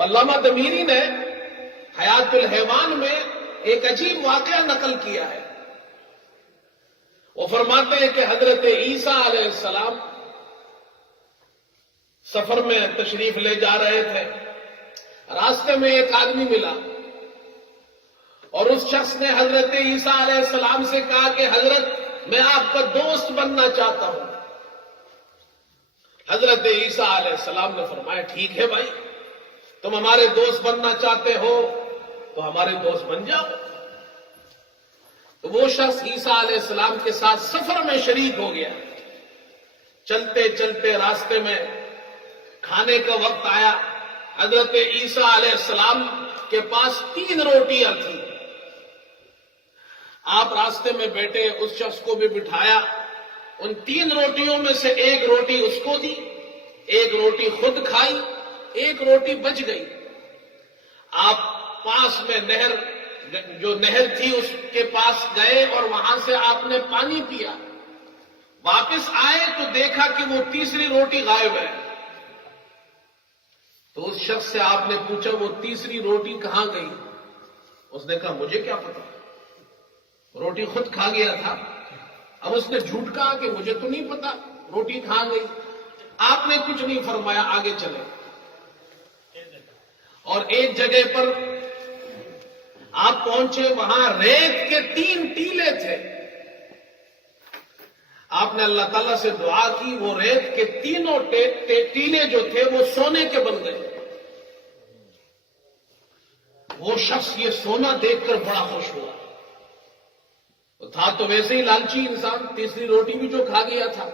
علامہ دمیری نے حیات الحیوان میں ایک عجیب واقعہ نقل کیا ہے. وہ فرماتے ہیں کہ حضرت عیسیٰ علیہ السلام سفر میں تشریف لے جا رہے تھے. راستے میں ایک آدمی ملا اور اس شخص نے حضرت عیسیٰ علیہ السلام سے کہا کہ حضرت میں آپ کا دوست بننا چاہتا ہوں. حضرت عیسیٰ علیہ السلام نے فرمایا ٹھیک ہے بھائی، تم ہمارے دوست بننا چاہتے ہو تو ہمارے دوست بن جاؤ. تو وہ شخص عیسیٰ علیہ السلام کے ساتھ سفر میں شریک ہو گیا. چلتے چلتے راستے میں کھانے کا وقت آیا. حضرت عیسیٰ علیہ السلام کے پاس 3 روٹیاں تھیں. آپ راستے میں بیٹھے، اس شخص کو بھی بٹھایا. ان 3 روٹیوں میں سے ایک روٹی اس کو دی، ایک روٹی خود کھائی، ایک روٹی بچ گئی. آپ پاس میں نہر تھی اس کے پاس گئے اور وہاں سے آپ نے پانی پیا. واپس آئے تو دیکھا کہ وہ تیسری روٹی غائب ہے. تو اس شخص سے آپ نے پوچھا وہ تیسری روٹی کہاں گئی؟ اس نے کہا مجھے کیا پتا، روٹی خود کھا گیا تھا. اب اس نے جھوٹ کہا کہ مجھے تو نہیں پتا روٹی کہاں گئی. آپ نے کچھ نہیں فرمایا، آگے چلے. اور ایک جگہ پر آپ پہنچے، وہاں ریت کے 3 ٹیلے تھے. آپ نے اللہ تعالیٰ سے دعا کی، وہ ریت کے تینوں ٹیلے جو تھے وہ سونے کے بن گئے. وہ شخص یہ سونا دیکھ کر بڑا خوش ہوا. تھا تو ویسے ہی لالچی انسان، تیسری روٹی بھی جو کھا گیا تھا.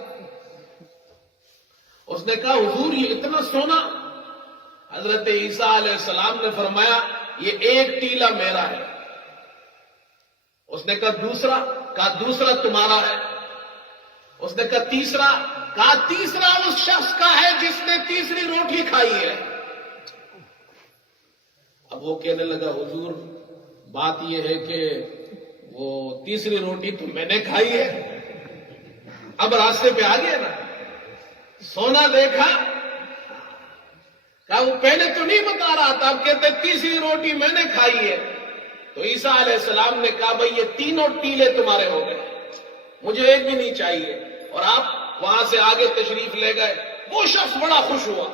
اس نے کہا حضور یہ اتنا سونا؟ حضرت عیسیٰ علیہ السلام نے فرمایا یہ ایک ٹیلا میرا ہے. اس نے کہا دوسرا؟ کہا دوسرا تمہارا ہے. اس نے کہا تیسرا؟ کہا تیسرا اس شخص کا ہے جس نے تیسری روٹی کھائی ہے. اب وہ کہنے لگا حضور بات یہ ہے کہ وہ تیسری روٹی تو میں نے کھائی ہے. اب راستے پہ آ گیا نا، سونا دیکھا، کہا وہ پہلے تو نہیں بتا رہا تھا، اب کہتے تیسری روٹی میں نے کھائی ہے. تو عیسیٰ علیہ السلام نے کہا بھئی یہ تینوں ٹیلے تمہارے ہو گئے، مجھے ایک بھی نہیں چاہیے. اور آپ وہاں سے آگے تشریف لے گئے. وہ شخص بڑا خوش ہوا.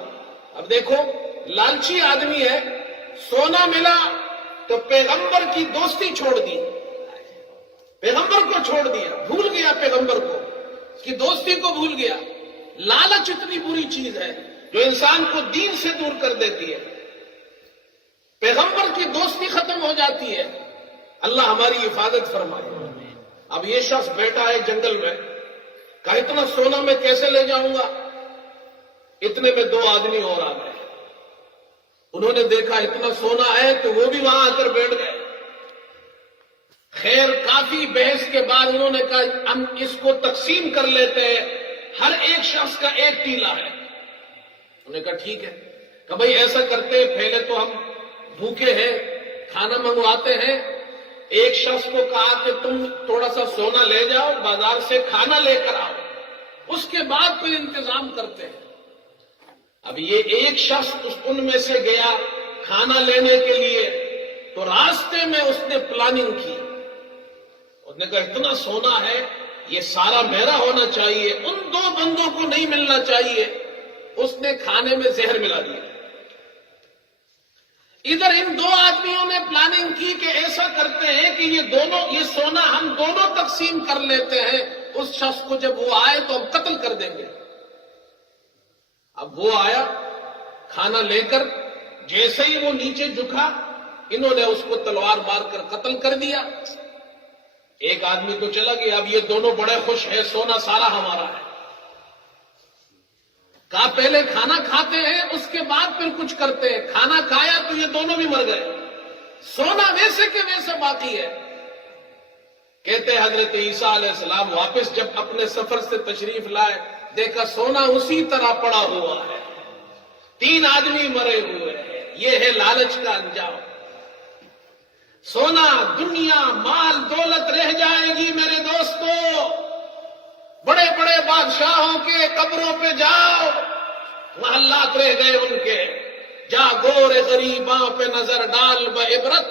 اب دیکھو لالچی آدمی ہے، سونا ملا تو پیغمبر کی دوستی چھوڑ دی، پیغمبر کو چھوڑ دیا، بھول گیا پیغمبر کو، اس کی دوستی کو بھول گیا. لالچ اتنی بری چیز ہے جو انسان کو دین سے دور کر دیتی ہے. پیغمبر کی دوستی ختم ہو جاتی ہے. اللہ ہماری حفاظت فرمائے. اب یہ شخص بیٹھا ہے جنگل میں، کہا اتنا سونا میں کیسے لے جاؤں گا؟ اتنے میں 2 آدمی اور آ گئے. انہوں نے دیکھا اتنا سونا ہے تو وہ بھی وہاں آ کر بیٹھ گئے. خیر کافی بحث کے بعد انہوں نے کہا ہم اس کو تقسیم کر لیتے ہیں، ہر ایک شخص کا 1 ٹیلا ہے. انہوں نے کہا ٹھیک ہے. کہ بھئی ایسا کرتے ہیں، پہلے تو ہم بھوکے ہیں، کھانا منگواتے ہیں. ایک شخص کو کہا کہ تم تھوڑا سا سونا لے جاؤ، بازار سے کھانا لے کر آؤ، اس کے بعد کوئی انتظام کرتے ہیں. اب یہ ایک شخص ان میں سے گیا کھانا لینے کے لیے، تو راستے میں اس نے پلاننگ کی. اس نے کہا اتنا سونا ہے یہ سارا میرا ہونا چاہیے، ان 2 بندوں کو نہیں ملنا چاہیے. اس نے کھانے میں زہر ملا دیا. ادھر ان 2 آدمیوں نے پلاننگ کی کہ ایسا کرتے ہیں کہ یہ سونا ہم دونوں تقسیم کر لیتے ہیں، اس شخص کو جب وہ آئے تو ہم قتل کر دیں گے. اب وہ آیا کھانا لے کر، جیسے ہی وہ نیچے جھکا انہوں نے اس کو تلوار مار کر قتل کر دیا. ایک آدمی تو چلا گیا. اب یہ دونوں بڑے خوش ہیں، سونا سارا ہمارا ہے. کہا پہلے کھانا کھاتے ہیں اس کے بعد پھر کچھ کرتے ہیں. کھانا کھایا تو یہ دونوں بھی مر گئے، سونا ویسے کے ویسے باقی ہے. کہتے حضرت عیسیٰ علیہ السلام واپس جب اپنے سفر سے تشریف لائے، دیکھا سونا اسی طرح پڑا ہوا ہے، 3 آدمی مرے ہوئے ہیں. یہ ہے لالچ کا انجام. سونا، دنیا، مال، دولت رہ جائے گی میرے دوستو. بڑے بڑے بادشاہوں کے قبروں پہ جاؤ، محلات رہ گئے ان کے. جا گور غریباں پہ نظر ڈال بعبرت،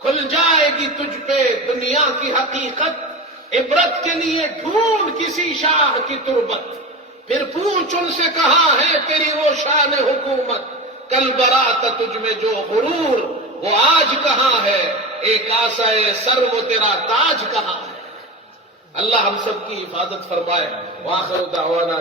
کھل جائے گی تجھ پہ دنیا کی حقیقت، عبرت کے لیے ڈھونڈ کسی شاہ کی تربت، پھر پوچھ ان سے کہاں ہے تیری وہ شان حکومت، کل برات تجھ میں جو غرور وہ آج کہاں ہے، ایک آسائے سر وہ تیرا تاج کہاں ہے۔ اللہ ہم سب کی حفاظت فرمائے۔ وآخر دعوانا